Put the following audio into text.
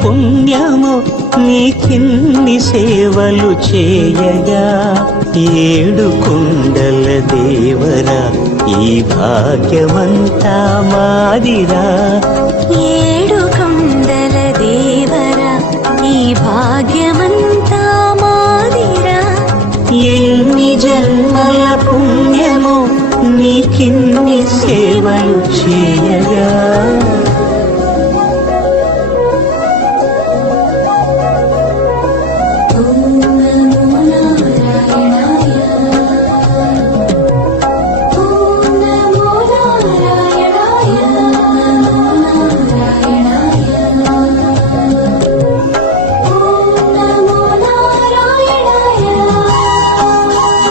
పుణ్యము నీకిన్ని సేవలు చేయగా ఏడు కొండల దేవరా ఈ భాగ్యమంతా మాదిరా ఏడు కొండల దేవరా ఈ భాగ్యమంతా మాదిరా ఎన్ని జన్మల పుణ్యము నీకిన్ని సేవలు చేయగా